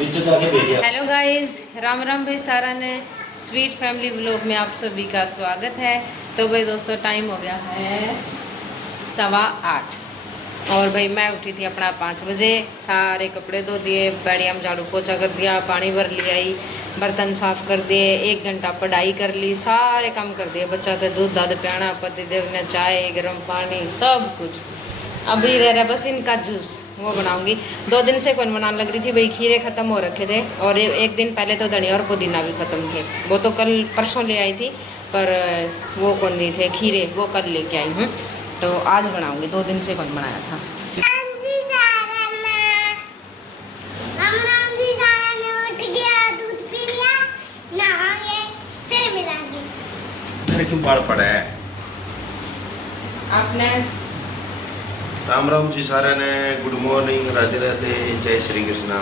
Hello guys, Ram Ram भाई सारा ने स्वीट फैमिली व्लॉग में आप सभी का स्वागत है। तो भाई दोस्तों, टाइम हो गया है 8:15 और भाई मैं उठी थी अपना 5 बजे। सारे कपड़े धो दिए, बढ़िया झाड़ू पोछा कर दिया, पानी भर लिया आई, बर्तन साफ कर दिए, 1 घंटा पढ़ाई कर ली, सारे काम कर दिए। बच्चा तो दूध दाद पियाना, पतिदेव ने चाय गर्म पानी सब कुछ। अभी रह रहा बस इनका जूस, वो बनाऊंगी। 2 दिन से कौन बनाने लग रही थी भाई, खीरे ख़त्म हो रखे थे और 1 दिन पहले तो धनिया और पुदीना भी ख़त्म थे। वो तो कल परसों ले आई थी, पर वो कौन नहीं थे खीरे, वो कल लेके आई हूँ। तो आज बनाऊंगी, 2 दिन से कौन बनाया था। क्यों बाढ़ पड़ा है आपने? राम राम जी सारे ने, गुड मॉर्निंग, राधे राधे, जय श्री कृष्णा।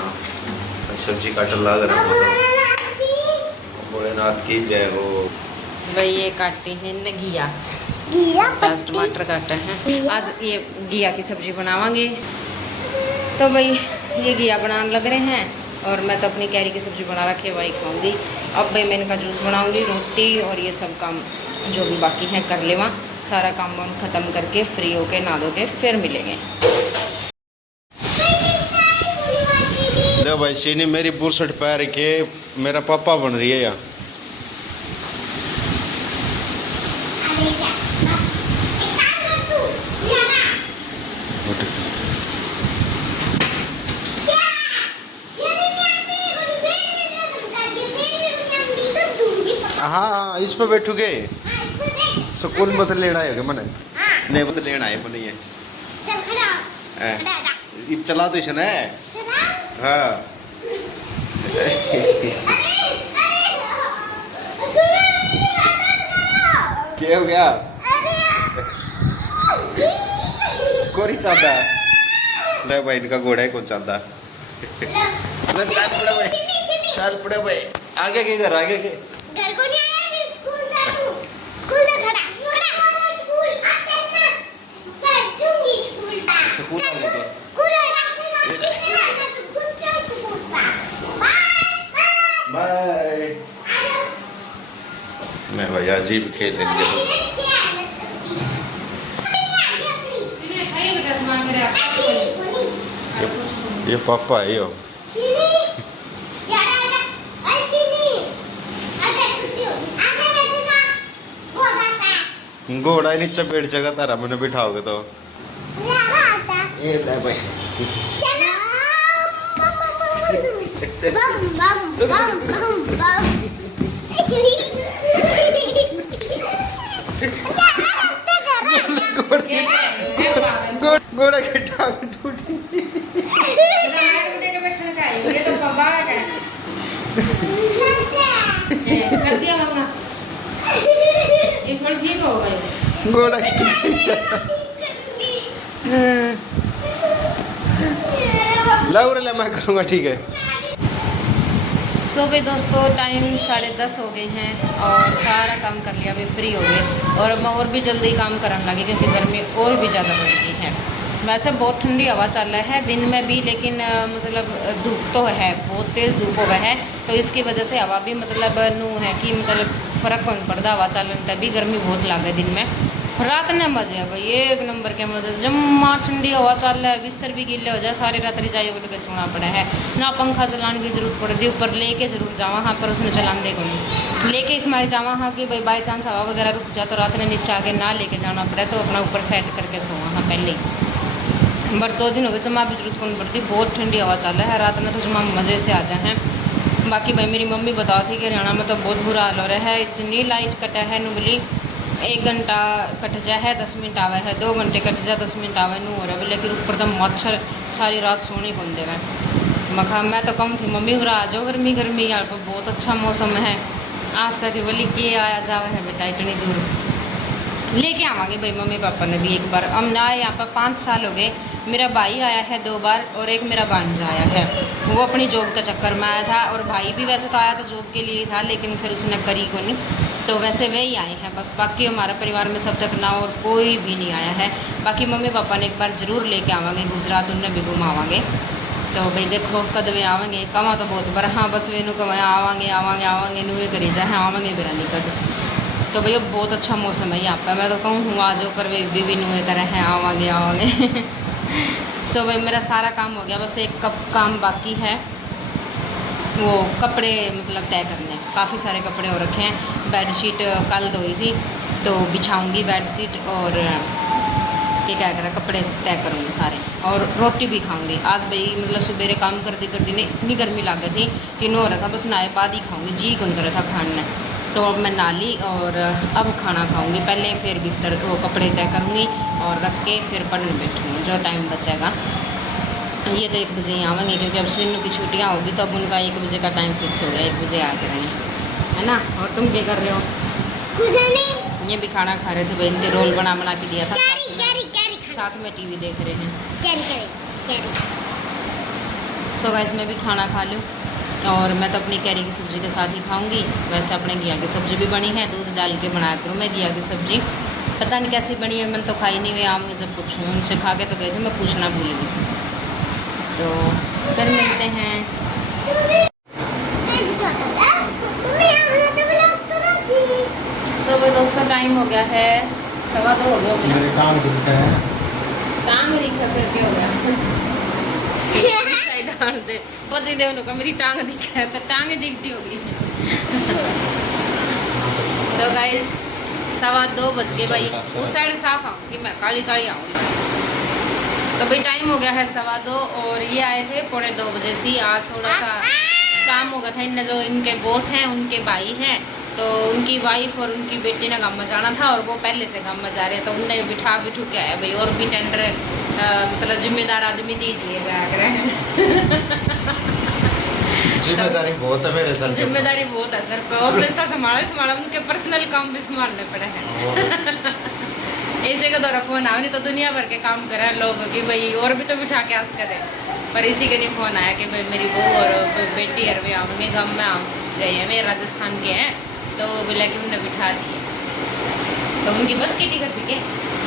सब्जी काटन लग रहा भोलेनाथ की जय हो। भाई ये काटे हैं न घिया, प्याज टमाटर काटे हैं। आज ये घिया की सब्जी बनावांगे। तो भाई ये घिया बनाने लग रहे हैं और मैं तो अपनी कैरी की सब्जी बना रखी है, वही खाऊंगी। अब भाई मैं इनका जूस बनाऊंगी, रोटी और ये सब काम जो भी बाकी है कर लेवा। सारा काम वाम ख़त्म करके फ्री होके नहा धो के फिर मिलेंगे। देखो भाई, सीनी मेरी बुरसट पैर के मेरा पापा बन रही है यहाँ। हाँ, इस पे बैठोगे। स्कूल मत लेना है मैंने, नहीं मत लेना है मैंने ये। चल खड़ा ये चला तो इसने। हाँ क्या हो गया? कोरी चाहता ले भाई, इनका घोड़ा है कौन चाहता। चल पड़े भाई, चल पड़े भाई। आगे के घर, आगे के घर को नहीं आया, मैं स्कूल जा रहा हूं। स्कूल से खड़ा स्कूल आते ना, बैठूंगी स्कूल का। स्कूल आ गए स्कूल आ तो कुछ स्कूल का। बाय। मैं भाई अजीब खेल लेंगे। ये पापा है यो। घोड़ा ही नीचे बैठ जाएगा तारा, मैंने बिठाओगे तो। ये ले भाई। घोड़ा की टांग टूटी। ये तो पब्बा है कर दिया मम्मा, ये थोड़ा ठीक हो गई। घोड़ा की लाओ रे, मैं करूँगा, ठीक है। सो भाई दोस्तों, टाइम 10:30 हो गए हैं और सारा काम कर लिया, अभी फ्री हो गए। और मैं और भी जल्दी काम करने लगी क्योंकि गर्मी और भी ज़्यादा बढ़ गई है। वैसे बहुत ठंडी हवा चल रहा है दिन में भी, लेकिन मतलब धूप तो है, बहुत तेज़ धूप हुआ है। तो इसकी वजह से हवा भी मतलब नू है कि मतलब फ़र्क कौन पड़ता हवा चलन का भी। गर्मी बहुत लगे दिन में, रात ने मजे है भाई 1 नंबर के मजे। जब माँ ठंडी हवा चल रहा है, बिस्तर भी गीले हो जाए, सारी रात रजाई उठ के सोना पड़ा है ना। पंखा चलाने की जरूरत पड़ती, ऊपर लेके जरूर जावा हाँ, पर उसने चलाने दे को नहीं लेके इस मारे जावा हाँ कि भाई बाई चांस हवा वगैरह रुक जाए तो रात ने नीचे आके ना लेके जाना पड़े, तो अपना ऊपर सेट करके सोवा हाँ पहले ही। बट 2 दिन हो गए जमा भी जरूरत कौन पड़ती, बहुत ठंडी हवा चल रहा है। रात में तो जमा मज़े से आ जाए हैं। बाकी भाई मेरी मम्मी बताओ थी कि हरियाणा में तो बहुत बुरा हाल हो रहा है। इतनी लाइट कटा है नू बोली 1 घंटा कट जाए है 10 मिनट आवे है, 2 घंटे कट जाए 10 मिनट आवे नू हो रहा है। लेकिन ऊपर तो मच्छर सारी रात सोने कौन दे रहे। मखा मैं तो कम थी मम्मी बुरा आ जाओ, गर्मी गर्मी यार पर बहुत अच्छा मौसम है। आज तक बोली कि आया जावा है बेटा इतनी दूर, लेके आवांगे भाई मम्मी पापा ने भी एक बार। हम ना यहाँ पर 5 साल हो गए। मेरा भाई आया है 2 बार और एक मेरा भांजा आया है, वो अपनी जॉब के चक्कर में आया था। और भाई भी वैसे तो आया तो जॉब के लिए था, लेकिन फिर उसने करी को नहीं, तो वैसे वे ही आए हैं बस। बाकी हमारे परिवार में सब तक ना और कोई भी नहीं आया है। बाकी मम्मी पापा ने एक बार ज़रूर लेके आवांगे गुजरात, उन्हें भी घुमावांगे। तो भाई देखो कद वे आवेंगे कमा तो बहुत पर हाँ बस वे कमाया आवांगे आवांगे आवांगे नुए करी जाए आवेंगे बेरा नहीं कद। तो भैया बहुत अच्छा मौसम है यहाँ पर, मैं तो कहूँ हूँ आ जाओ, पर वे भी नुए करे हैं आवांगे आवांगे। सो भाई मेरा सारा काम हो गया, बस एक काम बाकी है, वो कपड़े मतलब तय करने। काफ़ी सारे कपड़े हो रखे हैं। बेडशीट कल धोई थी तो बिछाऊंगी बेडशीट, और ये क्या करा कपड़े तय करूँगी सारे, और रोटी भी खाऊंगी। आज भाई मतलब सुबेरे काम करती करती ने इतनी गर्मी लग गई थी कि नो हो रहा था बस नहाए बाद ही खाऊंगी, जी कौन कर रहा था खाने। तो अब मैं नहा ली और अब खाना खाऊंगी पहले, फिर बिस्तर वो कपड़े तय करूँगी और रख के फिर पढ़ने बैठूँगी जो टाइम बचेगा। ये तो 1 बजे ही आवेंगे क्योंकि अब सिन्नू की छुट्टियाँ होगी तो अब उनका 1 बजे का टाइम फिक्स हो गया, 1 बजे आ के रहें, है ना। और तुम क्या कर रहे हो? कुछ नहीं, ये भी खाना खा रहे थे भाई, इनके रोल बना बना के दिया था, कैरी साथ में टीवी देख रहे हैं। कैरी सो गाइस मैं भी खाना खा लूँ, और मैं तो अपनी कैरी की सब्ज़ी के साथ ही खाऊंगी। वैसे अपने घिया की सब्ज़ी भी बनी है, दूध डाल के बनाया करूँ मैं घिया की सब्ज़ी। पता नहीं कैसी बनी है, मैंने तो खाई नहीं हुई, आऊँगी जब पूछूँगी उनसे, खा के तो गए थे, मैं पूछना भूल गई। तो फिर मिलते हैं। सो भाई दोस्तों टाइम हो गया है 2:15 हो गया मेरा। मेरी टांग दुखता है। टांग दिखा फिर क्या हो गया? साइड आड़ दे पति देव नु का मेरी टांग दिखा है तो टांग दिखती होगी। सो गाइस 2:15 बज गए भाई, उस साइड साफ आऊँगी मैं, काली काली आऊँगी। तो भाई टाइम हो गया है 2:15 और ये आए थे 2:45 बजे से। आज थोड़ा सा काम हो गया था, इनने जो इनके बॉस हैं उनके भाई हैं, तो उनकी वाइफ और उनकी बेटी ने गाँव में जाना था और वो पहले से गाँव में जा रहे हैं, तो उनने बिठा के आया भाई। और भी टेंडर मतलब जिम्मेदार आदमी दीजिए बैग रहे हैं। जिम्मेदारी बहुत है मेरे सर पे। जिम्मेदारी बहुत है सर पे, ऑफिस तो संभाला उनके पर्सनल काम भी संभालने पड़े हैं। ऐसे का दौरा फोन आया, नहीं तो दुनिया भर के काम करे लोग कि भाई और भी तो बिठा के आस करें, पर इसी के नहीं फ़ोन आया कि भाई मेरी बहू और बेटी और भी आऊँगे गाँव में गए हैं, वे राजस्थान के हैं, तो बोला कि उन्हें बिठा दिए। तो उनकी बस की टिकट थी क्या?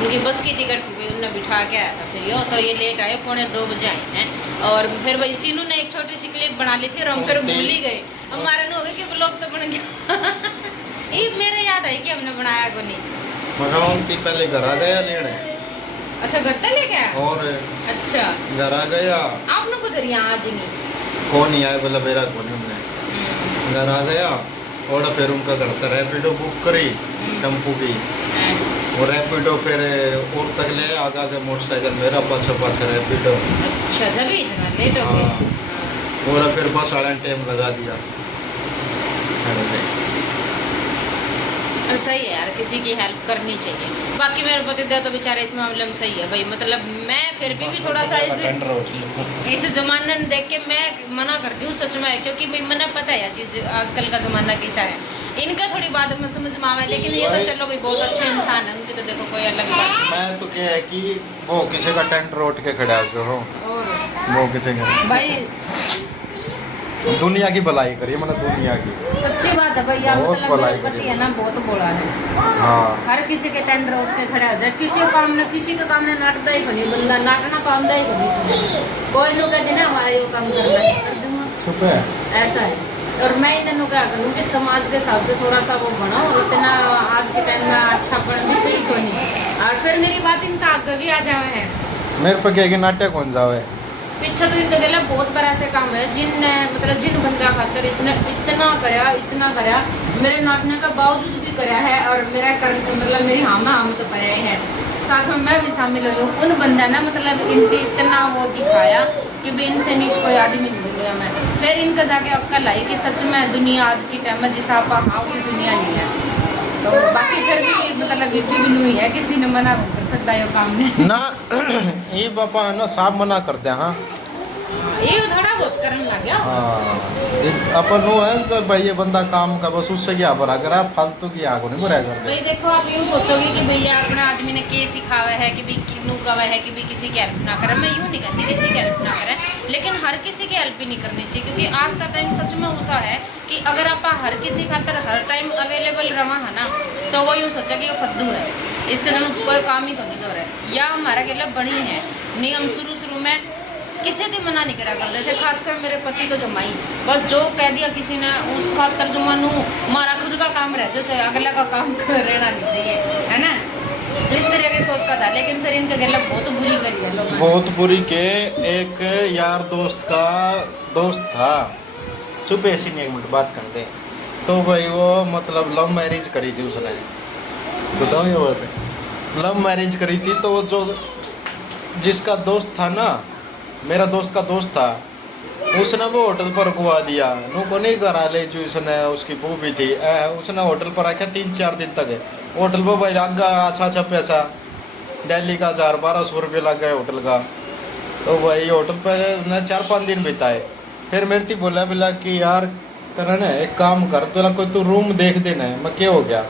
उनकी बस की टिकट थी भाई, उन्हें बिठा के आया था। फिर यो तो ये लेट आए, 2:45 बजे आए हैं। और फिर भाई सीनू ने एक छोटी सी क्लिप बना ली थी और हम फिर भूल ही गए। हमारे ने हो गया कि ब्लॉग तो बन गया। ये मेरे याद आई कि हमने बनाया को नहीं। मगाउंती पहले घर आ गया लेने। अच्छा घर तक लेके आया? और अच्छा घर आ गया। आप लोग उधर यहाँ आज नहीं? कौन ही आया बोला मेरा कौन हमने घर आ गया, और फिर उनका घर था रैपिडो बुक करी टेम्पू की, और रैपिडो फिर और तक ले आगा के मोटरसाइकिल मेरा पाछा पाछा रैपिडो। अच्छा जब इतना लेट हो गए। और फिर बस वाले ने टाइम लगा दिया। सही है यार, किसी की हेल्प करनी चाहिए। बाकी मेरे पति देव तो बेचारे इस मामले में सही है भाई, मतलब मैं फिर भी थोड़ा सा इस जमाने में देख के मैं मना करती हूँ सच में, क्योंकि भाई मैंने पता है चीज आजकल का ज़माना कैसा है, इनका थोड़ी बात में समझ में आवे, लेकिन ये तो चलो भाई बहुत अच्छे इंसान है, उनकी तो देखो कोई अलग बात। मैं तो क्या है कि वो किसी का टेंट रोट के खड़ा हो, और वो किसी का भाई दुनिया की भलाई करिए, मतलब दुनिया की सच्ची बात है भैया, बहुत मतलब भलाई मेरे पति है ना बहुत बोला है। हाँ हर किसी के टेंडर उठ के खड़ा हो जाए, किसी का काम ने किसी का काम ने नाटता ही नहीं, बंदा नाटना तो आंदा ही नहीं, कोई लोग कहते ना हमारा ये काम करना है कर दूंगा, चुप है ऐसा है। और मैं इन्हें क्या करूँ कि समाज के हिसाब से थोड़ा सा वो बनाओ, इतना आज के टाइम में अच्छा पढ़ भी सही तो नहीं। और फिर मेरी बात इनका आगे भी आ जावे है, मेरे पे क्या कि नाट्य कौन जावे पीछे तो इनके गला बहुत बड़ा ऐसे काम है जिन मतलब जिन बंदा खातर इसने इतना कराया मेरे नाटने का बावजूद भी कराया है, और मेरा मतलब मेरी हम तो कराया है, साथ में मैं भी शामिल हो गई। उन बंदा ने मतलब इनके इतना वो दिखाया कि भी इनसे नीच कोई आदमी नहीं मिलेगा। मैं फिर इनका जाके अक्कल आई कि सच में दुनिया आज की टाइम में जिस आप हाँ उसी दुनिया नहीं है। तो बाकी फिर भी मतलब भी नहीं है, किसी ने मना नहीं कर सकता ये काम में ना। ये पापा है ना साफ मना करते हैं। हाँ ये थोड़ा बहुत करने लग गया। अपन वो है तो भाई ये बंदा काम का बस उससे क्या भरा करा, फालतू की आगो नहीं बुरा कर भाई देखो आप यूँ सोचोगे कि भैया अपने आदमी ने के सिखावा है कि भाई नू कवा है कि भाई किसी की हेल्प ना करे, मैं यूँ नहीं कहती किसी की हेल्प ना करे, लेकिन हर किसी की हेल्प भी नहीं करनी चाहिए, क्योंकि आज का टाइम सच में ऐसा है कि अगर आप हर किसी खातर हर टाइम अवेलेबल रहा है ना, तो वो यूँ सोचा कि वो फद्दू है, इसके जन कोई काम ही तो नहीं हो रहा है। या हमारा गला बड़ी है नियम शुरू में किसी पैसे भी मना नहीं करा करते थे, खासकर मेरे पति तो जमाई बस जो कह दिया किसी ने उस खातर जमानू हमारा खुद का काम रह जो चाहे अगला का काम रहना नहीं चाहिए, है ना। इस तरह की सोच का था, लेकिन फिर इनके गला बहुत बुरी करी है लोगों ने। बहुत बुरी के एक यार दोस्त का दोस्त था, चुप ऐसी नहीं, एक मिनट बात कर दे। तो भाई वो मतलब लव मैरिज करी थी उसने, बताओ ये बात है, लव मैरिज करी थी। तो वो जो जिसका दोस्त था ना, मेरा दोस्त का दोस्त था, उसने वो होटल पर गुआ दिया, नो को नहीं करा ले जो उसने, उसकी बू भी थी, उसने होटल पर रखा 3-4 दिन तक। होटल पर भाई लग गया अच्छा पैसा, दिल्ली का 1200 रुपये लग गए होटल का। तो भाई होटल पर न 4-5 दिन बिताए। फिर मेरे थी बोला कि यार करण एक काम कर, बोला कोई तू रूम देख देना है। मैं क्या हो गया,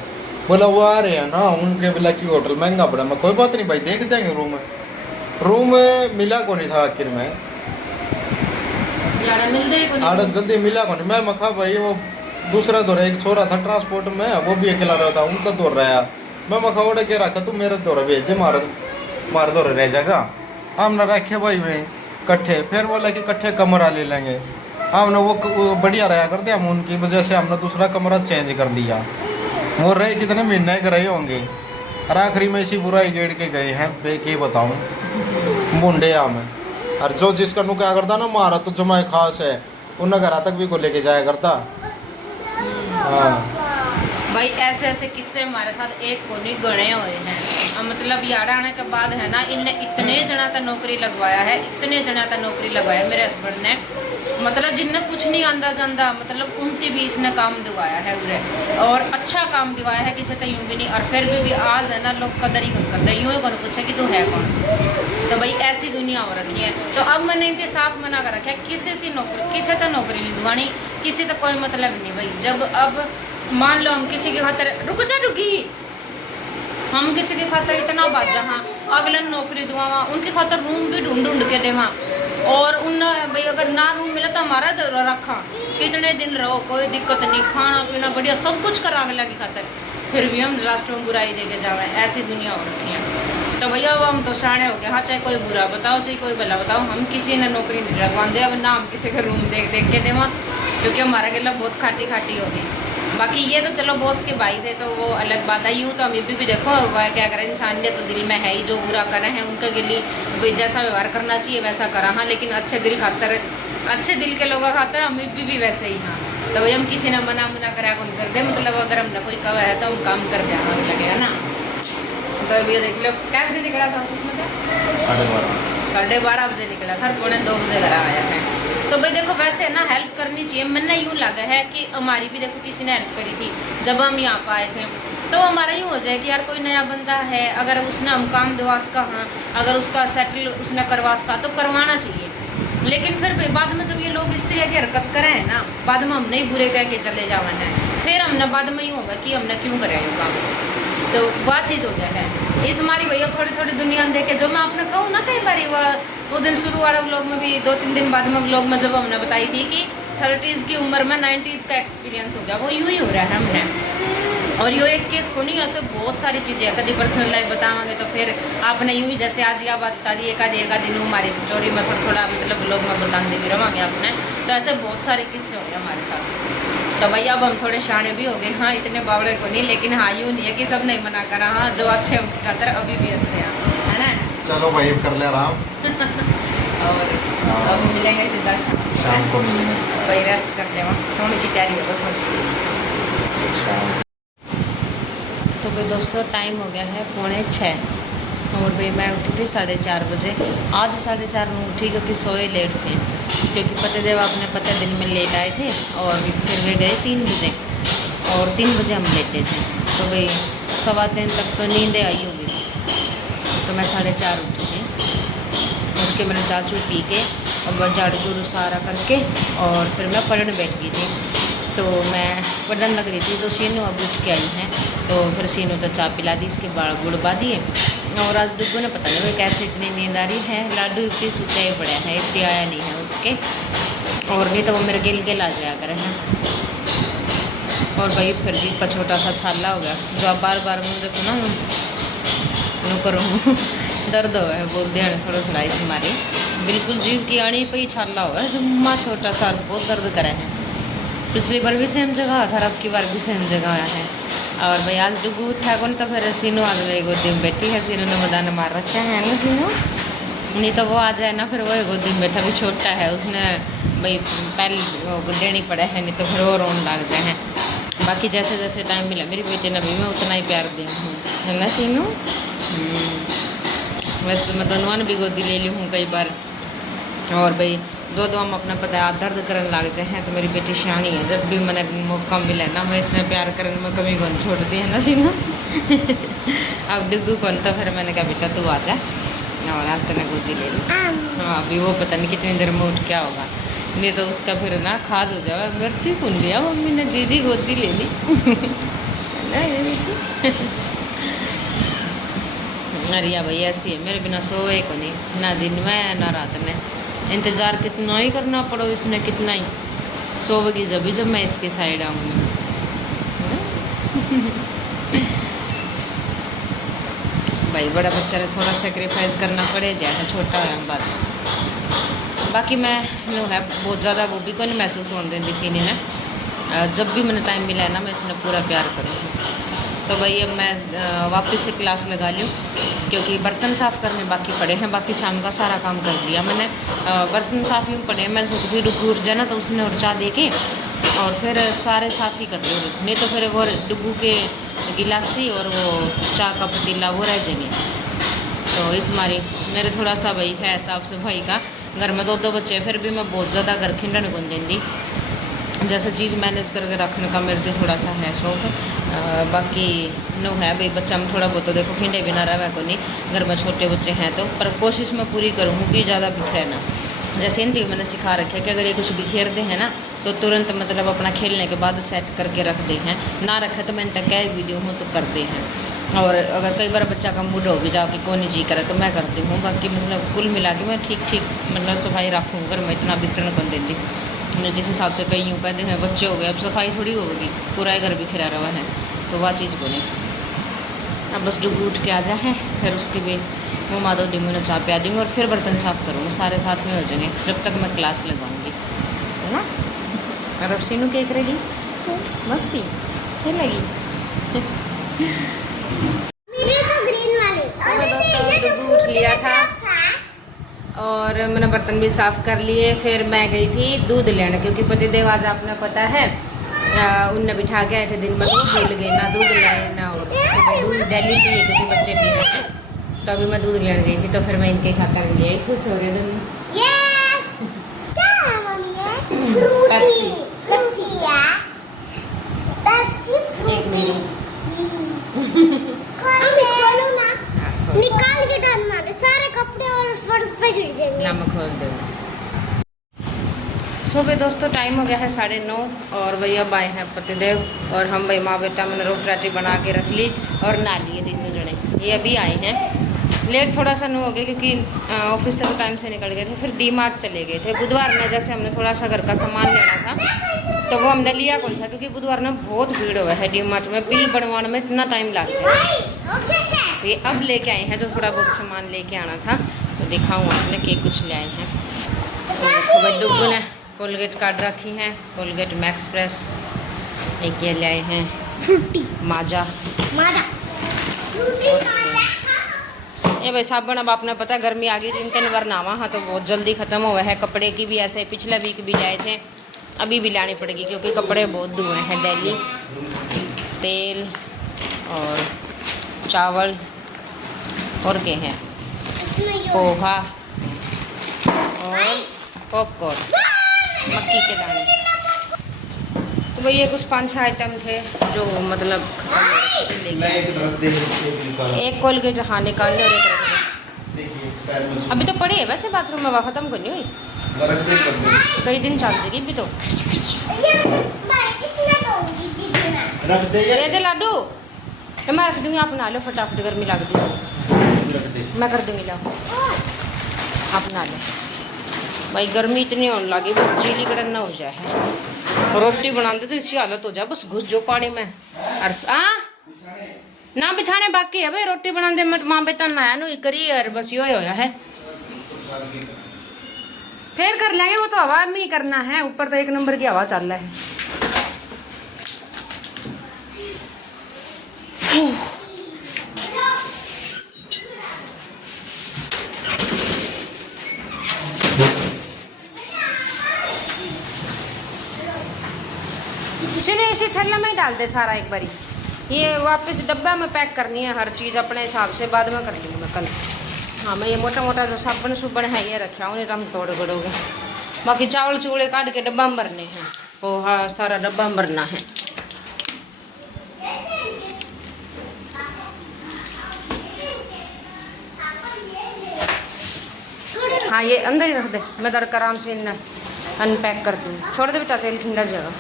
बोला वो आ रहे हैं ना उनके, बोला कि होटल महंगा पड़ा। मैं कोई बात नहीं भाई देख देंगे रूम। रूम मिला को नहीं था आखिर में, आड़ा जल्दी मिला को नहीं। मैं मखा भाई वो दूसरा दौरा एक छोरा था ट्रांसपोर्ट में, वो भी अकेला रहा था, उनका दौर रहा। मैं मखा उड़ के रखा, तू मेरा दौरा भेज दे, मार दौरे रह जाएगा। हमने रखे भाई में कट्ठे, फिर बोला कि कट्ठे कमरा ले लेंगे। हमने वो बढ़िया रहा करते, हम उनकी वजह से हमने दूसरा कमरा चेंज कर दिया। वो रहे कितने महीने के रहे होंगे, और आखिरी में इसी बुराई गेड़ के गए हैं बेके बताऊँ मुंडे में। और जो जिसका नु क्या करता ना, मारा तो जमाए खास है, उन घरा तक भी को लेके जाया करता। हाँ भाई ऐसे ऐसे किस्से हमारे साथ एक को नहीं गणे हुए हैं। मतलब यार आने के बाद है ना, इनने इतने जना तक नौकरी लगवाया है, इतने जना तक नौकरी लगवाया मेरे हस्बैंड ने, मतलब जिनने कुछ नहीं आंदा जांदा, मतलब उनकी भी इसने काम दिवाया है उरे, और अच्छा काम दिवाया है, किसी का यूँ भी नहीं। और फिर भी आज है ना लोग कदर ही कम करते, यूँ ही कौन पूछे कि तू है कौन। तो भाई ऐसी दुनिया हो रखी है। तो अब मैंने इनके साफ मना कर रखा है, किसी से नौकरी नहीं दिवानी, किसी का कोई मतलब नहीं भाई। जब अब मान लो हम किसी की खातर रुकी, हम किसी की खातर इतना बाजा, हाँ अगले नौकरी दुआवा, उनकी खातर रूम भी ढूंढ के देवा, और उन भाई अगर ना रूम मिला तो हमारा रखा कितने दिन रहो, कोई दिक्कत नहीं, खाना पीना बढ़िया सब कुछ करा अगला की खातर, फिर भी हम लास्ट में बुराई दे के जावे। ऐसी दुनिया हो रखी है। तो भैया अब हम तो शाणे हो गए, हाँ चाहे कोई बुरा बताओ चाहे कोई भला बताओ, हम किसी ने नौकरी नहीं लगवा दे, अब ना हम किसी का रूम देख के देवा, क्योंकि हमारा गला बहुत खाटी हो गई। बाकी ये तो चलो बॉस के भाई थे तो वो अलग बात है, यूँ तो हम भी देखो वह क्या करें, इंसानियत तो दिल में है ही, जो बुरा कर रहे हैं उनके गिली भाई जैसा व्यवहार करना चाहिए वैसा करा, हाँ लेकिन अच्छे दिल खातर, अच्छे दिल के लोगों खातर हम भी वैसे ही। हाँ तो भाई हम किसी ने मना करा कौन कर दे, मतलब अगर हमने कोई कहा है तो हम काम कर देना लगे, है ना। तो भैया देख लो क्या बजे निकला था उसमें, था 12:30 बजे निकला था, 1:45 बजे घर आया है। तो भाई देखो वैसे ना हेल्प करनी चाहिए। मैंने यूँ लगा है कि हमारी भी देखो किसी ने हेल्प करी थी जब हम यहाँ पर आए थे, तो हमारा यूँ हो जाए कि यार कोई नया बंदा है, अगर उसने हम काम दिवा सका, हाँ अगर उसका सेटल उसने करवा सका तो करवाना चाहिए। लेकिन फिर भाई बाद में जब ये लोग इस तरह की हरकत करें ना, बाद में हमने ही बुरे कह के चले जावा है, फिर हमने बाद में यूँ होगा कि हमने क्यों कराया ये काम, तो वह चीज़ हो जाए है। इस हमारी भैया थोड़ी दुनिया देखे, जो मैं आपने कहूँ ना कई बार वो दिन शुरू वाले व्लॉग में भी 2-3 दिन बाद में व्लॉग में जब हमने बताई थी कि 30s की उम्र में 90s का एक्सपीरियंस हो गया, वो यूँ ही हो रहा है हमने। और यो एक केस को नहीं, ऐसे बहुत सारी चीज़ें है, कभी पर्सनल लाइफ बतावांगे तो फिर आपने यूँ ही जैसे आज यह बात बता दी एक दिन हमारी स्टोरी में थोड़ा मतलब व्लॉग में बताते भी रहोगे आपने, तो ऐसे बहुत सारे किस्से हो गए हमारे साथ। तो भैया अब हम थोड़े शाणे भी हो गए, हाँ इतने बावड़े को नहीं, लेकिन हाँ यूँ नहीं है कि सब नहीं मना करा, हाँ जो अच्छे उनकी खातर अभी भी अच्छे हैं, है ना। चलो भाई कर ले आराम और अब मिलेंगे सीधा शाम को मिलेंगे भाई, रेस्ट कर ले, सोने की तैयारी है बस। तो भाई दोस्तों टाइम हो गया है 5:45, और भाई मैं उठी थी 4:30 बजे। आज 4:30 में उठी क्योंकि सोए लेट थे, क्योंकि पतिदेव अपने पते दिन में लेट आए थे, और फिर वे गए 3 बजे, और 3 बजे हम लेटे थे। तो भाई 3:15 तक तो नींदें आई होगी, तो मैं 4:30 उठी थी। उठ के मैंने चाय पी के और झाड़ू झूड़ू सारा करके, और फिर मैं पढ़ने बैठ गई थी। तो मैं पढ़ने लग रही थी तो सीनू अब उठ के आई हैं, तो फिर सीनू तो चाय पिला दी, इसके बाल गुड़बा दिए। और आज डुग्गू ने पता नहीं भाई कैसे इतनी नींद आ रही है, लाडू इतनी सूते ही पड़े हैं, इतनी आया नहीं है उठ के, और नहीं तो वो मेरे गिल आ जाया करे हैं। और भाई फिर जीप का छोटा सा छाला हो गया, जो आप बार मुझे देखो ना नु करो दर्द हो है, बोल दिया थोड़ा इसी मारी। बिल्कुल जीव की आनी पे ही छाला हुआ है, जुम्मा छोटा सा, बहुत दर्द करे हैं। पिछली बार भी सेम जगह था और अब की बार भी सेम जगह आया है। और भाई आज डुगू उठा कौन तो फिर सीनू आज मेरी गोदी में बैठी है। सीनू ने मदान मार रखा है ना सीनू, नहीं तो वो आ जाए ना फिर वो गोदी में बैठा, भी छोटा है, उसने भाई पहले देनी पड़े है, नहीं तो फिर वो रोने लग जाए हैं। बाकी जैसे जैसे टाइम मिला मेरी बेटी ने भी मैं उतना ही प्यार दी हूँ, है ना सीनू। वैसे तो मैं दोनों ने भी गोदी ले ली हूँ कई बार। और भाई दो हम अपना पता है दर्द करने लग जाए हैं तो मेरी बेटी शानी है, जब भी मैंने मौका मिला ना मैं इसने प्यार करने में कमी कौन छोड़ दी है ना सीनू। अब डुगू कौन तो फिर मैंने कहा बेटा तू आ जा, और आज तो मैं गोदी ले ली। हाँ अभी वो पता नहीं कितनी देर में उठ क्या होगा, नहीं तो उसका फिर ना खास हो जाएगा, मृत्यु कौन लिया मम्मी ने, दीदी गोदी ले ली। अरे भाई ऐसी है, मेरे बिना सोए को नहीं, ना दिन में ना रात में। इंतज़ार कितना ही करना पड़ो इसने, कितना ही सोएगी जब मैं इसके साइड आऊँगी। भाई बड़ा बच्चा ने थोड़ा सेक्रीफाइस करना पड़े जाए, छोटा है बात। बाकी मैं नो है बहुत ज़्यादा वो भी को नहीं महसूस होने देती सीनी ने, जब भी मैंने टाइम मिला है ना मैं इसने पूरा प्यार करूँगी। तो भाई अब मैं वापस से क्लास लगा लूँ, क्योंकि बर्तन साफ़ करने बाकी पड़े हैं। बाकी शाम का सारा काम कर दिया मैंने, बर्तन साफ़ ही पड़े हैं। मैं सोचती थी डुगू उठ जाए ना तो उसने और चाह दे के और फिर सारे साफ़ ही कर दो, नहीं तो फिर वो डुगू के गिलासी और वो चाय का पतीला वो रह जाएंगे। तो इस मारी मेरे थोड़ा सा भाई है साफ सफाई का, घर में दो बच्चे फिर भी मैं बहुत ज़्यादा घर खिंडन को देंगी, जैसे चीज़ मैनेज करके रखने का मेरे को थोड़ा सा है शौक। बाकी नो है भाई बच्चा में थोड़ा बहुत तो देखो खिंडे भी ना रहा को नहीं, घर में छोटे बच्चे हैं तो, पर कोशिश मैं पूरी करूँगी कि ज़्यादा बिखरे ना। जैसे हिंदी मैंने सिखा रखे है कि अगर ये कुछ बिखेरते हैं ना तो तुरंत मतलब अपना खेलने के बाद सेट करके रख दे हैं, ना रखे तो मैंने तक कह भी दी हूँ तो करते हैं। और अगर कई बार बच्चा का मूड हो भी जाओ कि कौन नहीं जी करे तो मैं करती हूँ। बाकी मतलब कुल मिला के मैं ठीक मतलब सफाई रखूँ, घर में इतना बिखरने को देती। जिस हिसाब से कई यूँ कहते हैं बच्चे हो गए अब सफाई थोड़ी होगी, पूरा ही घर बिखरा रहा है, तो वह चीज़ बने। अब बस डुगू उठ के आ जाए है, फिर उसके भी मुँह माधो दूँगी, उन्हें चाय पिया दूँगी और फिर बर्तन साफ़ करूँगी, सारे साथ में हो जाएंगे जब तक मैं क्लास लगवाऊँगी, है ना। और अब सीनू क्या करेगी, मस्ती खेलेगी। दोस्तों डुगू उठ लिया था और मैंने बर्तन भी साफ़ कर लिए। फिर मैं गई थी दूध लेने, क्योंकि पतिदेव आज आपने पता है उनने बिठा के आए थे दिन में, दूध भूल गई ना दूध लेना, और दूध डेली चाहिए क्योंकि बच्चे पी रहे थे। तो अभी मैं दूध लेने गई थी तो फिर मैं इनके खाकर लिए, खुश हो रहे दोनों। एक मिनट निकाल के डालना दे, सारे कपड़े और फर्श पे गिर जाएंगे। नमक खोल दो। सुबह दोस्तों टाइम हो गया है 9:30 और भाई अब आए हैं पतिदेव और हम भाई माँ बेटा मैंने रोटी बना के रख ली और नहा लिए तीनों जने। ये अभी आए हैं, लेट थोड़ा सा नहीं हो गया क्योंकि ऑफिस से तो टाइम से निकल गए थे। फिर डी-मार्ट चले गए थे बुधवार में, जैसे हमने थोड़ा सा घर का सामान लेना था तो वो हमने लिया कौन था, क्योंकि बुधवार में बहुत भीड़ हुआ है डी-मार्ट में, बिल बनवाने में इतना टाइम लग जाए। तो ये अब लेके आए हैं जो थोड़ा बहुत सामान लेके आना था, तो दिखाऊँ आपने कि कुछ ले आए हैं। तो डुगू ने कोलगेट कार्ड रखी हैं, कोलगेट मैक्स प्रेस, एक ये ले आए हैं फ्रूटी माजा। ये भाई साबुन अब आपने पता है गर्मी आ गई 3 बार नहावा हाँ तो बहुत जल्दी ख़त्म हुआ है। कपड़े की भी ऐसे पिछले वीक भी लाए थे, अभी भी लानी पड़ेगी क्योंकि कपड़े बहुत धुए हैं डेली। तेल और चावल और क्या है, पोहा और पॉपकॉर्न, मक्की के दाने। तो भाई ये कुछ 5-6 आइटम थे जो मतलब एक कोलगेट हाँ निकाल लो और एक रख दो। अभी तो पड़ी है वैसे बाथरूम में, वह ख़त्म करनी हुई कई दिन चल जाएगी अभी तो। दे दे लाडू, मैं रख दूँगी, आप नहा लो फटाफट, गर्मी लग दी मैं कर दूँगी, लाओ आप नहा लो। भाई गर्मी इतनी होने लगी बस चीली कड़न ना हो जाए, रोटी बनाते तो इसी हालत हो जाए बस घुस जो पानी में। और ना बिछाने बाकी है भाई, रोटी बनाते मत माँ बेटा नहाया नु करी और बस यो होया है। फिर कर लेंगे, वो तो हवा में ही करना है, ऊपर तो एक नंबर की हवा चल रहा है। चलिए इसी थैला में ही डाल दे सारा एक बारी, ये वापस डब्बा में पैक करनी है हर चीज़ अपने हिसाब से, बाद में कर लूँगी मैं कल। हाँ मैं ये मोटा मोटा जो साबुन सुबन है ये रखा हूँ, नहीं तो हम तोड़ गड़ोगे। बाकी चावल चूड़े काट के डब्बा में भरने हैं, वो हाँ सारा डब्बा में भरना है। हाँ ये अंदर ही रख दे, मैं दर आराम से इन्हें अनपैक कर दूँ। छोड़ दे बेटा, तेल ठंडा जगह।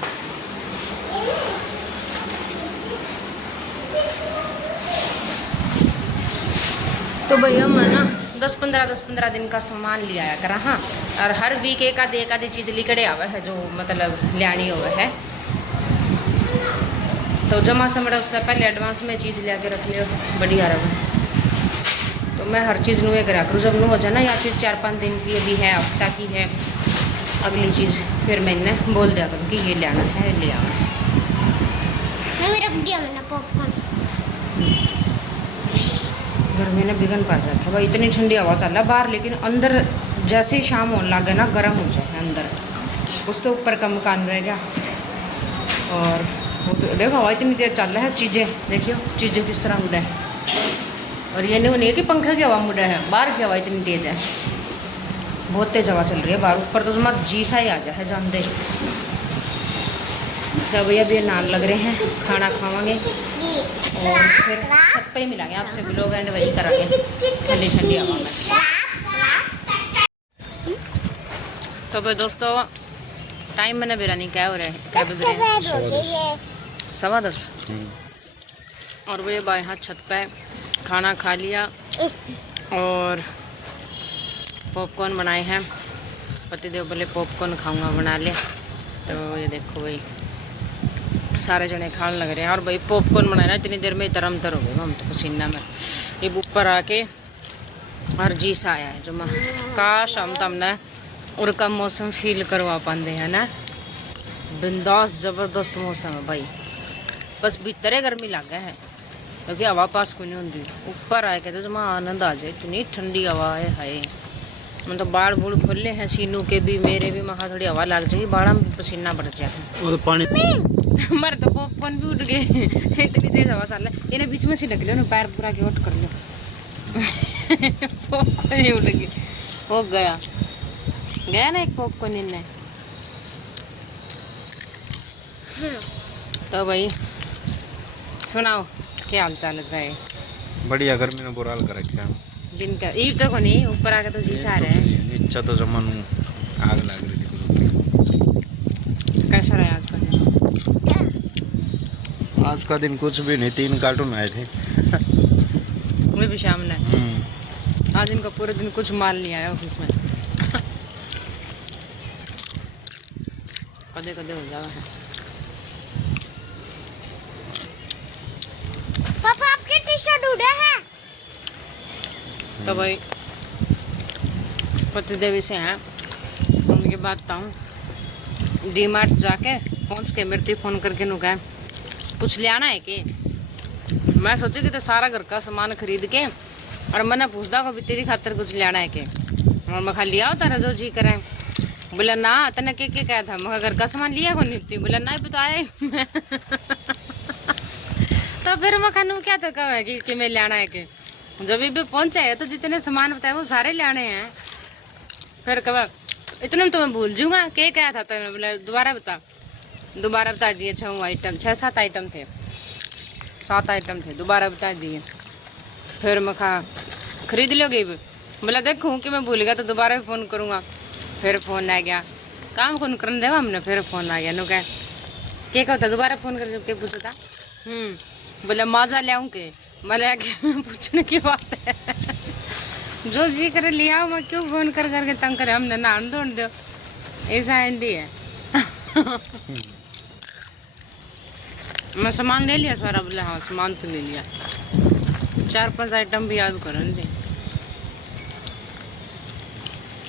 तो भाई हम है ना 10-15 दिन का सामान ले आया करा। हाँ, और हर वीक एक आधी चीज़ लिकड़े आवा है जो मतलब लियानी हुआ है, तो जमा समड़ा उसने पहले एडवांस में चीज़ ले आके रख लियो, बढ़िया रहा। तो मैं हर चीज़ नुए करा करूँ, जब नू हो जाए ना या चीज़ 4-5 दिन की अभी है, हफ्ता की है, अगली चीज़ फिर मैंने बोल दिया करूँ कि ये ले आना है, ले आना है। रख दिया मैंने पॉपकॉर्न। घर में ना बिगन पड़ रहा था भाई, इतनी ठंडी हवा चल रहा बाहर, लेकिन अंदर जैसे ही शाम होने लगे ना गर्म हो जाए अंदर, उस तो ऊपर का मकान रह गया। और वो तो देखो हवा इतनी तेज चल रहा है, चीज़ें देखियो चीज़ें किस तरह मुड़ा है। और ये नहीं है कि पंखा की हवा मुड़ा है, बाहर की हवा इतनी तेज़ है, बहुत तेज हवा चल रही है बाहर। ऊपर तो जमा जी सा ही आ जाए जानते। तो भैया भी नान लग रहे हैं, खाना खावांगे और फिर छत पे ही मिलांगे आपसे ब्लॉग एंड वही करेंगे ठंडी ठंडी हवा में। तो भाई दोस्तों टाइम मैंने बिरानी क्या हो रहा है, क्या बज रहे हैं 10:15। और वो भाई यहाँ छत पे खाना खा लिया और पॉपकॉर्न बनाए हैं। पतिदेव बोले पॉपकॉर्न खाऊंगा, बना ले। तो ये देखो भाई सारे जने खाने लग रहे हैं। और भाई पॉपकॉर्न बनाए ना इतनी देर में तरम तर हो गए हम तो पसीना में। ये ऊपर आके हर जी सा आया है जो काश हम तमने और का मौसम फील करवा पाते हैं ना, बिंदास ज़बरदस्त मौसम है भाई। बस भीतर गर्मी लग गया है क्योंकि हवा पास को नहीं होती। ऊपर आए कहते जमा आनंद आ जाए, इतनी ठंडी हवा है हाय। मतलब बाढ़ बूढ़ खुले हैं सीनू के भी, मेरे भी, महा थोड़ी हवा लग जाएगी, बाड़ा में पसीना बढ़ जाए। पानी मर तो पॉपकॉर्न भी उठ गए इतनी तेज हवा चल रही है। इन्हें बीच में से ढक लो ना, पैर पूरा के उठ कर लो पॉपकॉर्न ही उठ गई, हो गया ना एक पॉपकॉर्न इन्हें। तो भाई सुनाओ क्या हाल चाल है? बढ़िया, गर्मी ने बुरा हाल कर रखा है। दिन का ईद तो नहीं, ऊपर आके तो जी सा रहा है, नीचे तो जमानू आग लग रही थी। कैसा रहा आज का दिन? आज का दिन कुछ भी नहीं, 3 कार्टून आए थे वो भी शाम ने। आज इनका पूरे दिन कुछ माल नहीं आया ऑफिस में कदे कदे हो जावा है। पापा आपके टी-शर्ट उड़े हैं। तो भाई पतिदेवी से हैं, उनकी बात बताऊँ। डी मार्ट जाके पहुँच के मेरे फ़ोन करके नु कहा कुछ ले आना है कि मैं सोची कि तो सारा घर का सामान खरीद के और मैंने पूछता को भी तेरी खातर कुछ ले आना है कि, और मैं खा लिया हो तारा जो जी करे। बोला ना तने के कहा था, मैं घर का सामान लिया को नहीं। बोला ना भी तो आए तो फिर मैं खानू क्या तो कहा है कि मैं ले आना है कि जब भी पहुंचे है तो जितने सामान बताए वो सारे ले आने हैं। फिर कहा इतने में तो मैं भूल जाऊँगा क्या क्या था। तो बोला दोबारा बता दिए 6-7 आइटम थे, 7 आइटम थे, दोबारा बता दिए। फिर मैं कहा खरीद लोगे? बोला देखूँ कि मैं भूल गया तो दोबारा भी फ़ोन करूँगा। फिर फ़ोन आ गया, काम कौन करने देवा हमने। फिर फ़ोन आ गया नु क्या कहता दोबारा फ़ोन कर जब के पूछा था। बोले मजा ले आऊँ के, मैं पूछने की बात है जो जी करे लिया आओ, मैं क्यों फ़ोन कर करके तंग करे, हमने नान दौड़ दो ऐसा एंडी है मैं सामान ले लिया सारा। बोले हाँ सामान तो ले लिया, 4-5 आइटम भी याद करें थे।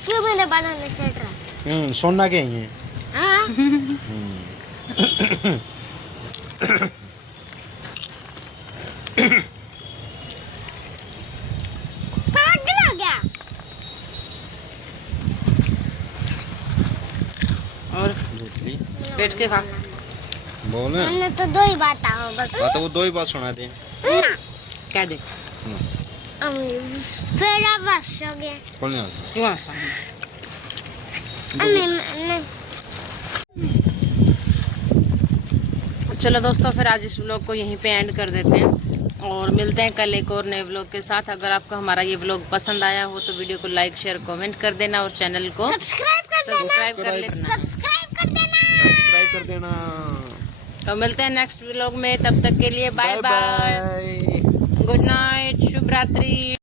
क्यों मेरे बनाना चढ़ रहा? सोना के ही है। हाँ। पागल हो गया। और पेट के खा। बोल मैंने तो दो ही बात आओ बस। हाँ तो वो दो ही बात सुना दे। ना। क्या दे? फिर आप वर्षोगे। बोलने आता। क्यों ऐसा? नहीं। चलो दोस्तों, फिर आज इस व्लॉग को यहीं पे एंड कर देते हैं और मिलते हैं कल एक और नए व्लॉग के साथ। अगर आपको हमारा ये व्लॉग पसंद आया हो तो वीडियो को लाइक शेयर कमेंट कर देना और चैनल को सब्सक्राइब कर देना। सब्सक्राइब कर लेना। सब्सक्राइब कर देना। सब्सक्राइब कर देना। तो मिलते हैं नेक्स्ट व्लॉग में, तब तक के लिए bye bye, bye. Good night, शुभ रात्रि।